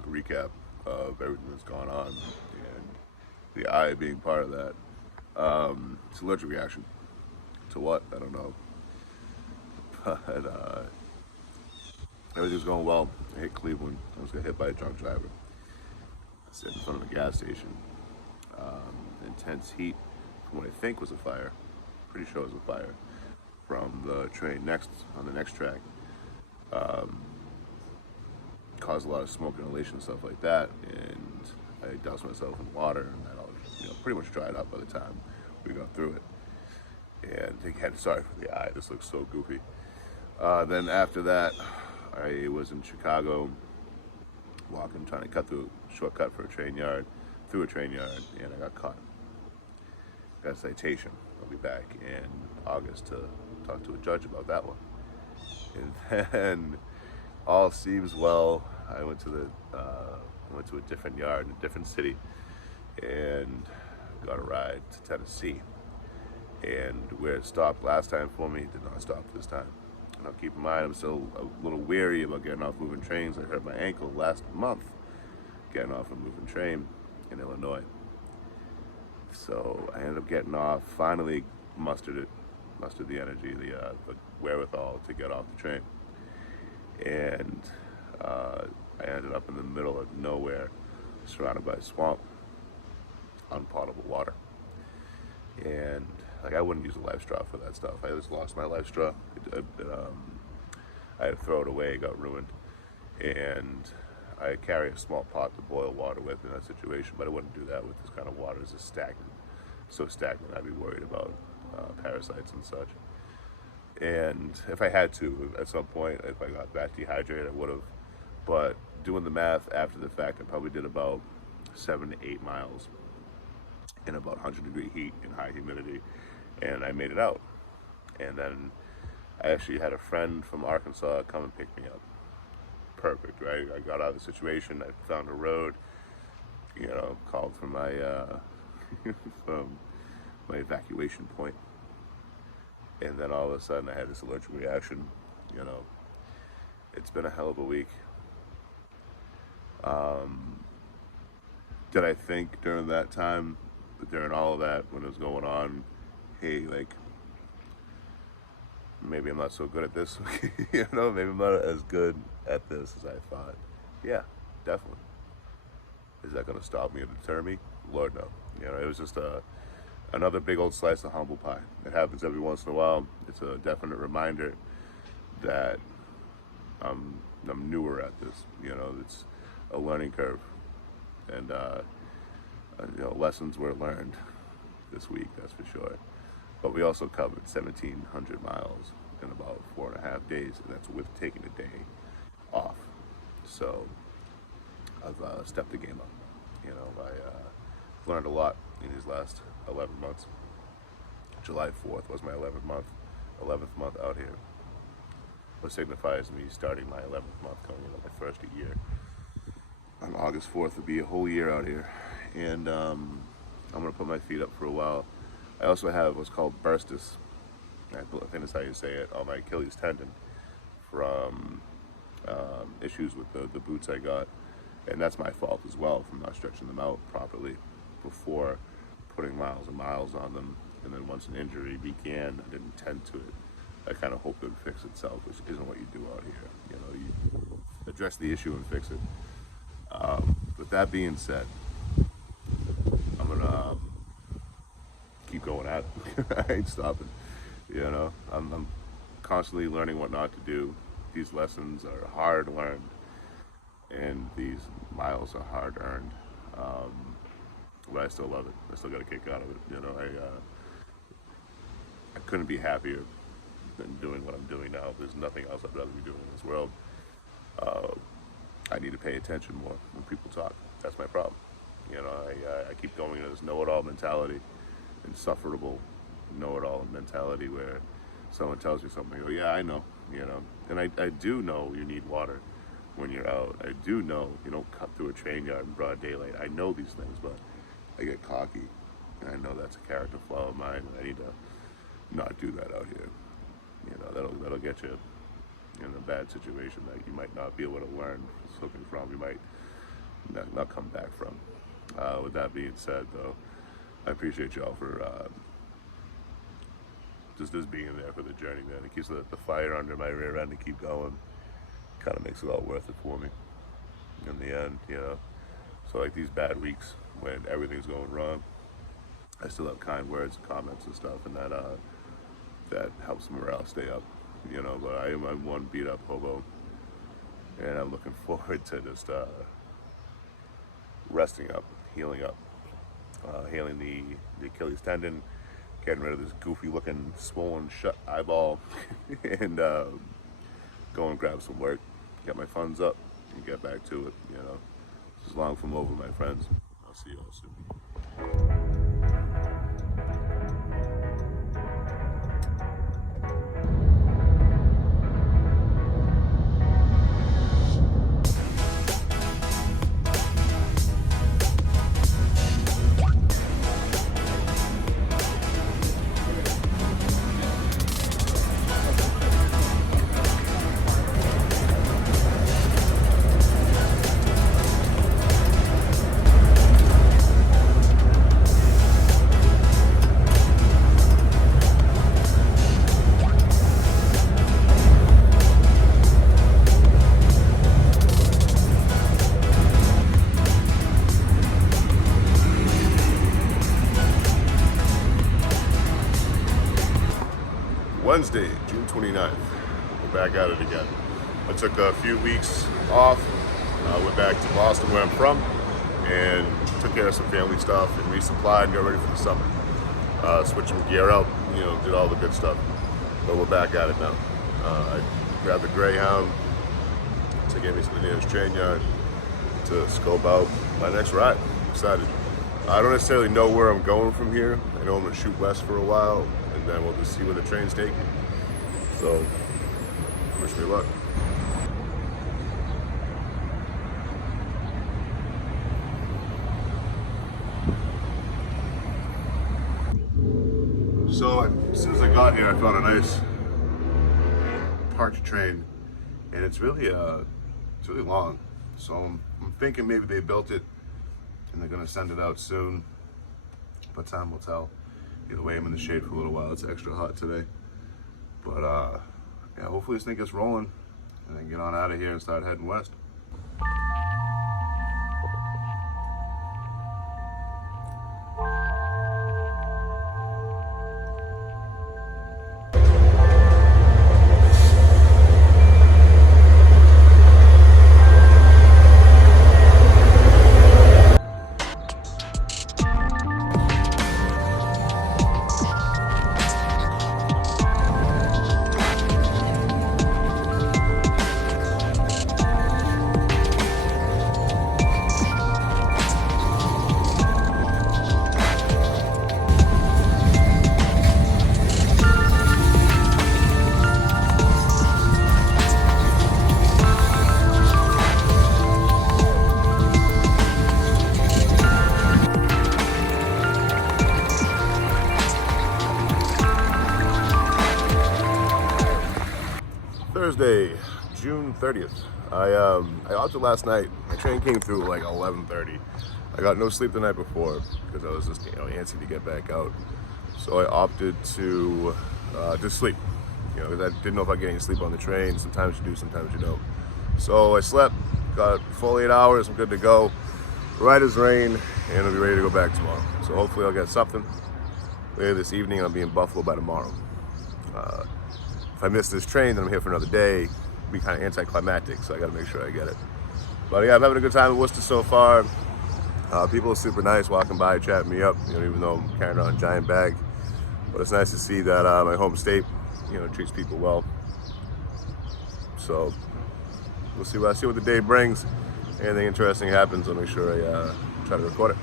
quick recap of everything that's gone on, and the eye being part of that. It's an allergic reaction to what? I don't know. But everything's going well. I hit Cleveland. I was got hit by a drunk driver. I sat in front of a gas station. Intense heat from what I think was a fire. Pretty sure it was a fire from the train next on the next track. Caused a lot of smoke inhalation and stuff like that, and I doused myself in water, and that all pretty much dried up by the time we got through it. And again, sorry for the eye. This looks so goofy. Then after that, I was in Chicago, walking, trying to cut through a shortcut for a train yard, through a train yard, and I got caught. Got a citation. I'll be back in August to talk to a judge about that one. And then all seems well. I went to a different yard in a different city, and got a ride to Tennessee. And where it stopped last time for me, it did not stop this time. Now keep in mind, I'm still a little weary about getting off moving trains. I hurt my ankle last month getting off a moving train in Illinois. So I ended up getting off, finally mustered the energy, the wherewithal to get off the train. And I ended up in the middle of nowhere, surrounded by a swamp, unpotable water. And I wouldn't use a life straw for that stuff. I just lost my life straw. I had to throw it away. It got ruined. And I carry a small pot to boil water with in that situation, but I wouldn't do that with this kind of water. It's just stagnant. So stagnant, I'd be worried about parasites and such. And if I had to, at some point, if I got that dehydrated, I would have. But doing the math after the fact, I probably did about 7 to 8 miles in about 100-degree heat and high humidity, and I made it out. And then I actually had a friend from Arkansas come and pick me up. Perfect, right? I got out of the situation. I found a road, called from my from my evacuation point, and then all of a sudden I had this allergic reaction. It's been a hell of a week. Did I think during that time, during all of that, when it was going on, hey, maybe I'm not so good at this, maybe I'm not as good at this as I thought. Yeah, definitely. Is that going to stop me or deter me? Lord, no. It was just another big old slice of humble pie. It happens every once in a while. It's a definite reminder that I'm newer at this. It's a learning curve, and lessons were learned this week, that's for sure. But we also covered 1,700 miles in about 4.5 days, and that's with taking a day off. So I've stepped the game up. I learned a lot in these last 11 months. July 4th was my 11th month out here. What signifies me starting my 11th month, coming into my first year. On August 4th would be a whole year out here, and I'm gonna put my feet up for a while. I also have what's called bursitis. I think that's how you say it, on my Achilles tendon from issues with the boots I got, and that's my fault as well from not stretching them out properly before putting miles and miles on them. And then once an injury began, I didn't tend to it. I kind of hoped it would fix itself, which isn't what you do out here. You address the issue and fix it. With that being said, I'm gonna keep going at it. I ain't stopping. I'm constantly learning what not to do. These lessons are hard learned, and these miles are hard earned. But I still love it. I still got a kick out of it. I couldn't be happier than doing what I'm doing now. There's nothing else I'd rather be doing in this world. I need to pay attention more when people talk. That's my problem. I keep going into this know-it-all mentality, insufferable know-it-all mentality where someone tells you something, oh yeah, I know, and I do know you need water when you're out. I do know you don't cut through a train yard in broad daylight. I know these things, but I get cocky, and I know that's a character flaw of mine, and I need to not do that out here. That'll get you in a bad situation that you might not be able to learn something from. You might not come back from. With that being said, though, I appreciate y'all for just being there for the journey, man. It keeps the fire under my rear end to keep going. Kind of makes it all worth it for me in the end, you know. So like these bad weeks when everything's going wrong, I still have kind words, comments, and stuff, and that helps morale stay up, you know. But I'm one beat up hobo, and I'm looking forward to just resting up, healing up, healing the Achilles tendon, getting rid of this goofy looking swollen shut eyeball, and go and grab some work, get my funds up, and get back to it, you know. This is long from over, my friends. I'll see you all soon. Wednesday, June 29th, we're back at it again. I took a few weeks off, went back to Boston where I'm from, and took care of some family stuff and resupplied and got ready for the summer. Switching gear out, you know, did all the good stuff. But we're back at it now. I grabbed a Greyhound to get me to the nearest train yard to scope out my next ride. I'm excited. I don't necessarily know where I'm going from here. I know I'm gonna shoot west for a while, and then we'll just see where the trains take me. So, wish me luck. So, as soon as I got here, I found a nice parked train, and it's really long. So I'm thinking maybe they built it and they're gonna send it out soon, but time will tell. Either way, I'm in the shade for a little while. It's extra hot today, but yeah, hopefully this thing gets rolling and then get on out of here and start heading west. Thursday, June 30th. I opted last night. My train came through like 11:30. I got no sleep the night before because I was just, antsy to get back out. So I opted to just sleep. Because I didn't know if I'd get any sleep on the train. Sometimes you do, sometimes you don't. So I slept, got full 8 hours. I'm good to go. Right as rain, and I'll be ready to go back tomorrow. So hopefully I'll get something later this evening. I'll be in Buffalo by tomorrow. If I miss this train, then I'm here for another day. It'll be kind of anticlimactic, so I got to make sure I get it. But yeah, I'm having a good time in Worcester so far. People are super nice, walking by, chatting me up. Even though I'm carrying around a giant bag. But it's nice to see that my home state, treats people well. So we'll see what the day brings. Anything interesting happens, I'll make sure I try to record it.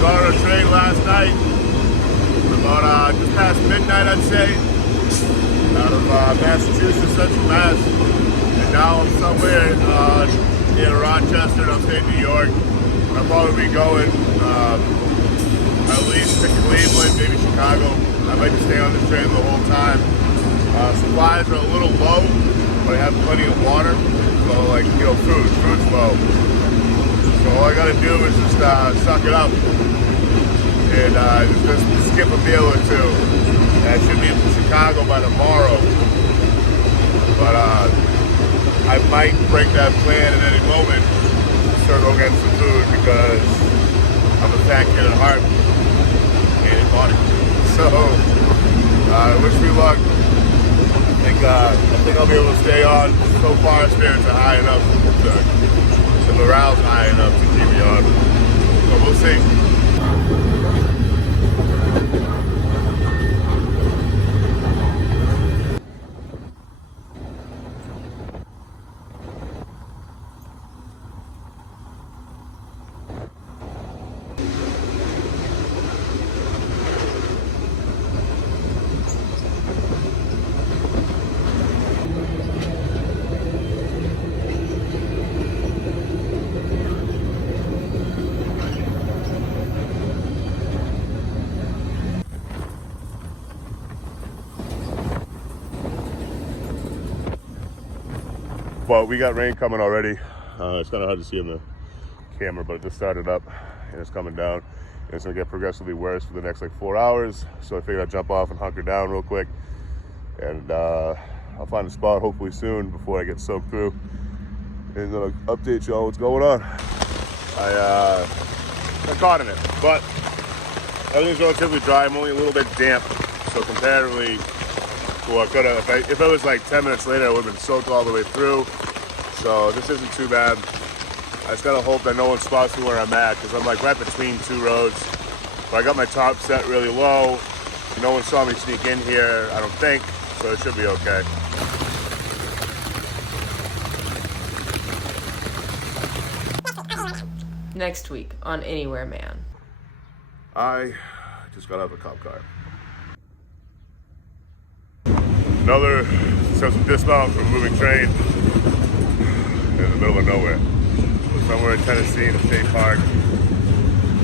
got on a train last night, about just past midnight, I'd say, out of Massachusetts, Central Mass. And now I'm somewhere near Rochester, in upstate New York. I'll probably be going at least to Cleveland, maybe Chicago. I might just stay on this train the whole time. Supplies are a little low, but I have plenty of water. So, like, you know, food's low. So all I gotta do is just suck it up and just skip a meal or two. And I should be in Chicago by tomorrow. But I might break that plan at any moment. Start go get some food because I'm a fat kid at heart and in body. So wish me luck. I think I'll be able to stay on. So far, spirits are high enough. The morale's high enough to keep me on. So we'll see. But we got rain coming already. It's kind of hard to see on the camera, but it just started up and it's coming down. And it's gonna get progressively worse for the next like 4 hours. So I figured I'd jump off and hunker down real quick. And I'll find a spot hopefully soon before I get soaked through. And gonna update you on what's going on. I got caught in it, but everything's relatively dry. I'm only a little bit damp. So comparatively, well, if it was like 10 minutes later, I would have been soaked all the way through. So this isn't too bad. I just gotta hope that no one spots me where I'm at, because I'm like right between two roads. But I got my top set really low. No one saw me sneak in here, I don't think, so it should be okay. Next week on Anywhere Man. I just got out of a cop car. Another successful dismount from a moving train in the middle of nowhere. Somewhere in Tennessee in a state park.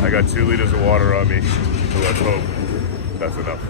I got 2 liters of water on me, so let's hope that's enough.